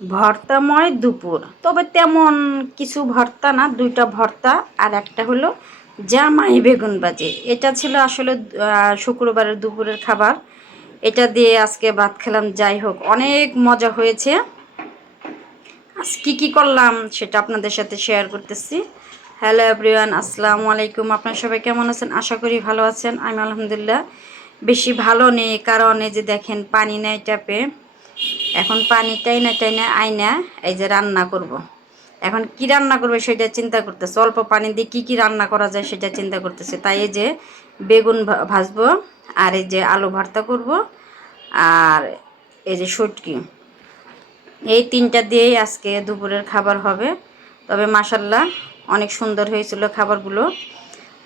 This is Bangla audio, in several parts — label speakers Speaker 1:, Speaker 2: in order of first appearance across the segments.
Speaker 1: ভর্তাময় দুপুর। তবে তেমন কিছু ভর্তা না, দুইটা ভর্তা আর একটা হলো জামাই বেগুন বাজে এটা ছিল আসলে শুক্রবারের দুপুরের খাবার। এটা দিয়ে আজকে ভাত খেলাম, যাই হোক, অনেক মজা হয়েছে। আজ কী কী করলাম সেটা আপনাদের সাথে শেয়ার করতেছি। হ্যালো এভরিওয়ান আসসালামু আলাইকুম। আপনার সবাই কেমন আছেন? আশা করি ভালো আছেন। আমি আলহামদুলিল্লাহ বেশি ভালো নেই, কারণ এই যে দেখেন, পানি নেই ট্যাপে এখন পানি টাইনা টাইনা আইনা এই যে রান্না করব। এখন কি রান্না করবে সেটা চিন্তা করতেছে। অল্প পানি দিয়ে কি কি রান্না করা যায় সেটা চিন্তা করতেছে। তাই এই যে বেগুন ভাজবো আর এই যে আলু ভর্তা করব আর এই যে শুটকি। এই তিনটা দিয়েই আজকে দুপুরের খাবার হবে। তবে মাসাল্লাহ অনেক সুন্দর হয়েছিল খাবারগুলো।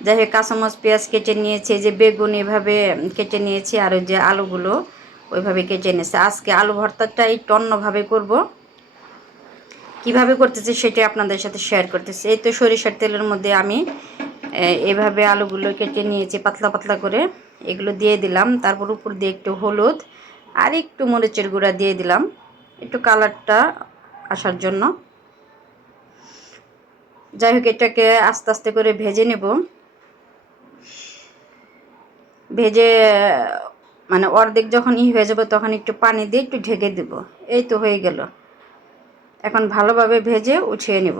Speaker 1: যাই হোক কাঁচামচ পেঁয়াজ কেটে নিয়েছে যে বেগুন এভাবে কেটে নিয়েছি আর ওই যে আলুগুলো। ওইভাবে কেটে নিয়েছি আজকে আলু ভর্তাটা একটু অন্যভাবে করব। কীভাবে করতেছি সেটাই আপনাদের সাথে শেয়ার করতেছি। এই তো সরিষার তেলের মধ্যে আমি এভাবে আলুগুলো কেটে নিয়েছি পাতলা পাতলা করে। এগুলো দিয়ে দিলাম। তারপর উপর দিয়ে একটু হলুদ আর একটু মরিচের গুঁড়া দিয়ে দিলাম। একটু কালারটা আসার জন্য। যাই হোক, এটাকে আস্তে আস্তে করে ভেজে নেব। ভেজে মানে অর্ধেক যখন ই হয়ে যাবে তখন একটু পানি দিয়ে একটু ঢেকে দেব। এই তো হয়ে গেল। এখন ভালোভাবে ভেজে উঠিয়ে নেব।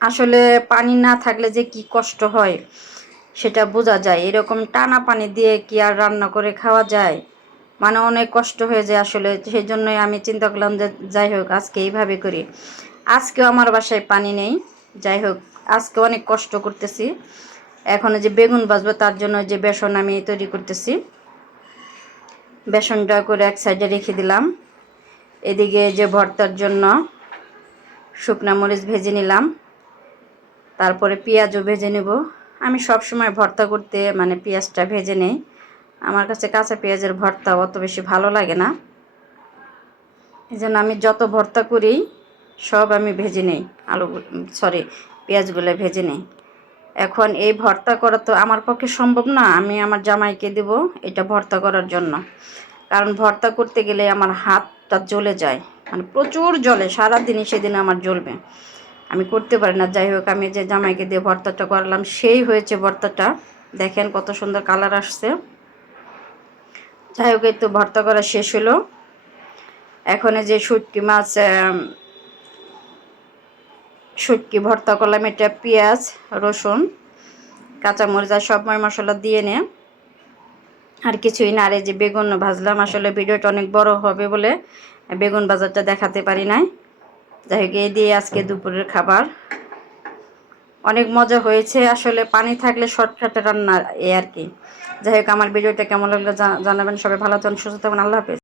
Speaker 1: আসলে পানি না থাকলে যে কি কষ্ট হয়, সেটা বোঝা যায়। এরকম টানা পানি দিয়ে কি আর রান্না করে খাওয়া যায়? মানে অনেক কষ্ট হয়ে যায় আসলে। সেই জন্যই আমি চিন্তা করলাম যে যাই হোক, আজকে এইভাবে করি। আজকেও আমার বাসায় পানি নেই। যাই হোক, আজকে অনেক কষ্ট করতেছি। এখন যে বেগুন বাজবো তার জন্য যে বেসন আমি তৈরি করতেছি। বেসনটা করে এক সাইডে রেখে দিলাম। এদিকে যে ভর্তার জন্য শুকনা মরিচ ভেজে নিলাম। তারপরে পেঁয়াজও ভেজে নেব। আমি সব সময় ভর্তা করতে মানে পেঁয়াজটা ভেজে নেই। আমার কাছে কাঁচা পেঁয়াজের ভর্তা অত বেশি ভালো লাগে না। এই জন্য আমি যত ভর্তা করি, সব আমি ভেজে নেই। আলু সরি পেঁয়াজগুলো ভেজে নেই। এখন এই ভর্তা করা তো আমার পক্ষে সম্ভব না, আমি আমার জামাইকে দেব এটা ভর্তা করার জন্য। কারণ ভর্তা করতে গেলে আমার হাতটা জ্বলে যায় মানে প্রচুর জলে সারাদিনই সেদিন আমার জ্বলবে। আমি করতে পারি না, যাই হোক, আমি যে জামাইকে দিয়ে ভর্তাটা করলাম, সেই হয়েছে ভর্তাটা। দেখেন কত সুন্দর কালার আসছে। যাই হোক, এই তো ভর্তা করা শেষ হলো। এখন যে শুটকি মাছ শুটকি ভর্তা করলাম এটা পেঁয়াজ, রসুন, কাঁচামরিচ আর সব মশলা দিয়ে নে। আর কিছুই না, আর এই যে বেগুন ভাজলাম, আসলে ভিডিওটা অনেক বড় হবে বলে বেগুন বাজারটা দেখাতে পারি নাই। যাই হোক, এই দিয়ে আজকে দুপুরের খাবার। অনেক মজা হয়েছে, আসলে পানি থাকলে শর্টকাটে রান্না এ আর কি। যাই হোক, আমার ভিডিওটা কেমন লাগল জানাবেন, সবাই ভালো থাকুন, সুস্থ থাকুন, আল্লাহ হাফেজ।